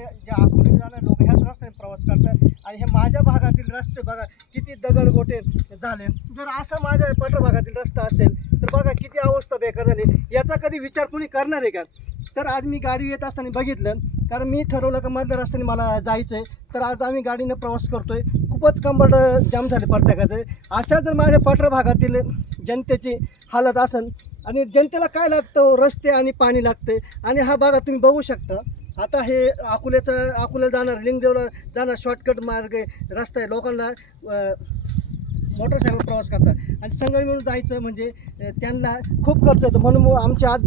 जे अकोले जाणारे लोक ह्याच रस्त्याने प्रवास करतात आणि हे माझ्या भागातील रस्ते बघा किती दगडगोटे झाले. जर असं माझ्या पठार भागातील रस्ता असेल तर बघा किती अवस्था बेकार झाली. याचा कधी विचार कोणी करणार आहे का? तर आज मी गाडी येत असताना बघितलं. कारण मी ठरवलं का मधल्या रस्त्याने मला जायचं आहे तर आज आम्ही गाडीनं प्रवास करतोय. खूपच कंबड जाम झाले प्रत्येकाचं अशा जर माझ्या पठार भागातील जनतेची हालत असेल आणि जनतेला काय लागतं? रस्ते आणि पाणी लागते आणि हा भागात तुम्ही बघू शकता. आता हे अकोल्याचं अकोल्याला जाणार लिंगदेवला जाणार शॉर्टकट मार्ग आहे रस्ता आहे. लोकांना मोटरसायकल प्रवास करतात. आणि संगम मिळून जायचं म्हणजे त्यांना खूप खर्च येतो. म्हणून मग आमचे आज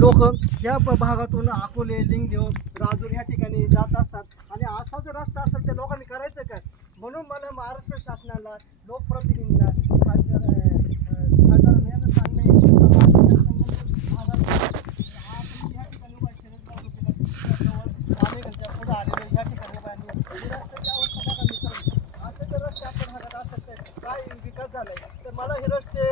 लोक या भागातून अकोले लिंगदेव राजूर ह्या ठिकाणी जात असतात. आणि असा जर रस्ता असेल त्या लोकांनी करायचं काय? म्हणून मला महाराष्ट्र शासनाला लोकप्रतिनिधींना खासदार अं, अं, खासदारांना यांना सांगणं आहे का माझ्या संघटनेत भागात आपण ह्या ठिकाणी उभा आहे, शरदराव कुठे पालेगंजच्या पुढे आलेले ह्या ठिकाणी उभा आहे. ही रस्त्याची अवस्था बघा मित्रांनो. असे जर रस्ते आपल्या भागात असतात तर काय चालेल तर मला हे रस्ते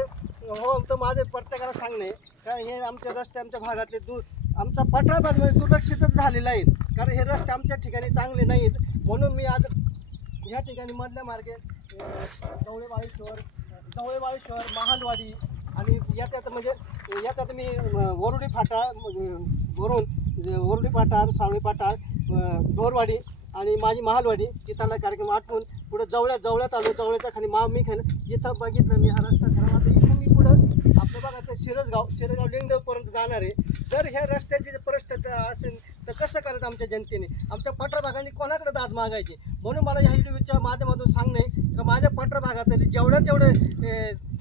हो तर माझे प्रत्येकाला सांगणे कारण हे आमचे रस्ते आमच्या भागातले दूर आमचा पठार भाग म्हणजे दुर्लक्षितच झालेला आहे. कारण हे रस्ते आमच्या ठिकाणी चांगले नाहीत. म्हणून मी आज ह्या ठिकाणी मधल्या मार्गे जवळेवाळेश्वर शहर महालवाडी आणि याच्यात म्हणजे याच्यात मी वरुडी फाटा वरून वरुडी फाटा सावळी फाटा अं, ढोरवाडी आणि माझी महालवाडी तिथला कार्यक्रम आठवून पुढे जवळ्यात जवळ्यात आलो जवळच्या खाली मा मी खाली. इथं बघितलं मी हा रस्ता खराब आता इथून मी पुढं आपलं बघा तर शिरसगाव शिरसगाव लिंगदेवपर्यंत जाणार आहे. जर ह्या रस्त्याची जर परिस्थिती असेल तर कसं करायचं आमच्या जनतेने? आमच्या पठार भागाने कोणाकडे दाद मागायची? म्हणून मला ह्या व्हिडिओच्या माध्यमातून सांगणे का माझ्या पठार भागात जेवढ्या जेवढे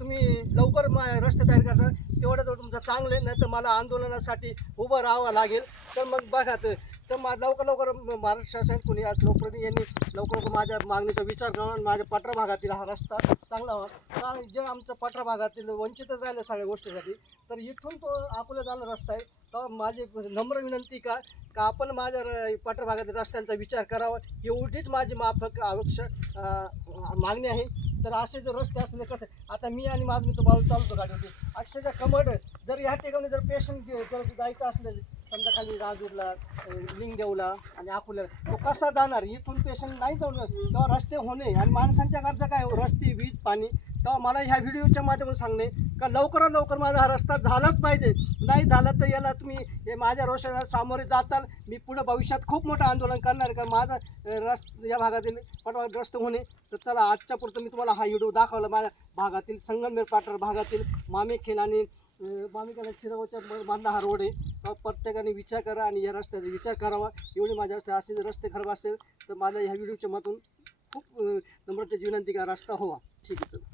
तुम्ही लवकर मा रस्ते तयार करता तेवढं तेवढं तुमचं चांगलं आहे. नाही तर मला आंदोलनासाठी उभं राहावं लागेल. तर मग बघा तर तर मा लवकर लवकर महाराष्ट्र शासन कोणी आज लोकप्रतिनिधी यांनी लवकर लवकर माझ्या मागणीचा विचार करून आणि माझ्या पठरा भागातील हा रस्ता चांगला व्हावा. कारण जे आमचं पठरा भागातील वंचितच राहिलं सगळ्या गोष्टीसाठी तर इथून तो अकोला जाणारा रस्ता आहे. तर माझी नम्र विनंती का का आपण माझ्या र- पठरा भागातील रस्त्यांचा विचार करावा. एवढीच माझी माफक आवश्यक मागणी आहे. तर असे जर रस्ते असले कसं? आता मी आणि माझं मित्र बाळू चालतो गाडीवरती. अक्षरशः कमड जर ह्या ठिकाणी जर पेशंट जर जायचं असलं समजा खाली राजूरला लिंगदेवला आणि अकोल्याला. तो कसा जाणार? इथून पेशंट नाही जाऊन तेव्हा रस्ते होणे आणि माणसांच्या गरजा काय? हो? रस्ते वीज पाणी. तेव्हा मला ह्या व्हिडिओच्या माध्यमातून सांगणे का लवकरात लवकर माझा हा रस्ता झालाच पाहिजे. नाही झाला तर याला तुम्ही हे माझ्या रोषणाला सामोरे जाताल. मी पुढे भविष्यात खूप मोठं आंदोलन करणार आहे. कारण माझा अं, रस्त या भागातील पटवाग्रस्त होणे तर चला आजच्या पुरतं मी तुम्हाला हा व्हिडिओ दाखवला. माझ्या भागातील संगमनेर पाटर भागातील मामेखेल आणि अं, मामेखेल आणि शिरगावच्या हा रोड आहे. प्रत्येकाने विचार करा आणि या रस्त्याचा विचार करावा. एवढी माझ्या रस्ते असे जर रस्ते खराब असेल तर माझ्या ह्या व्हिडिओच्या मातून खूप नम्रतेची विनंती का रस्ता हवा ठीक आहे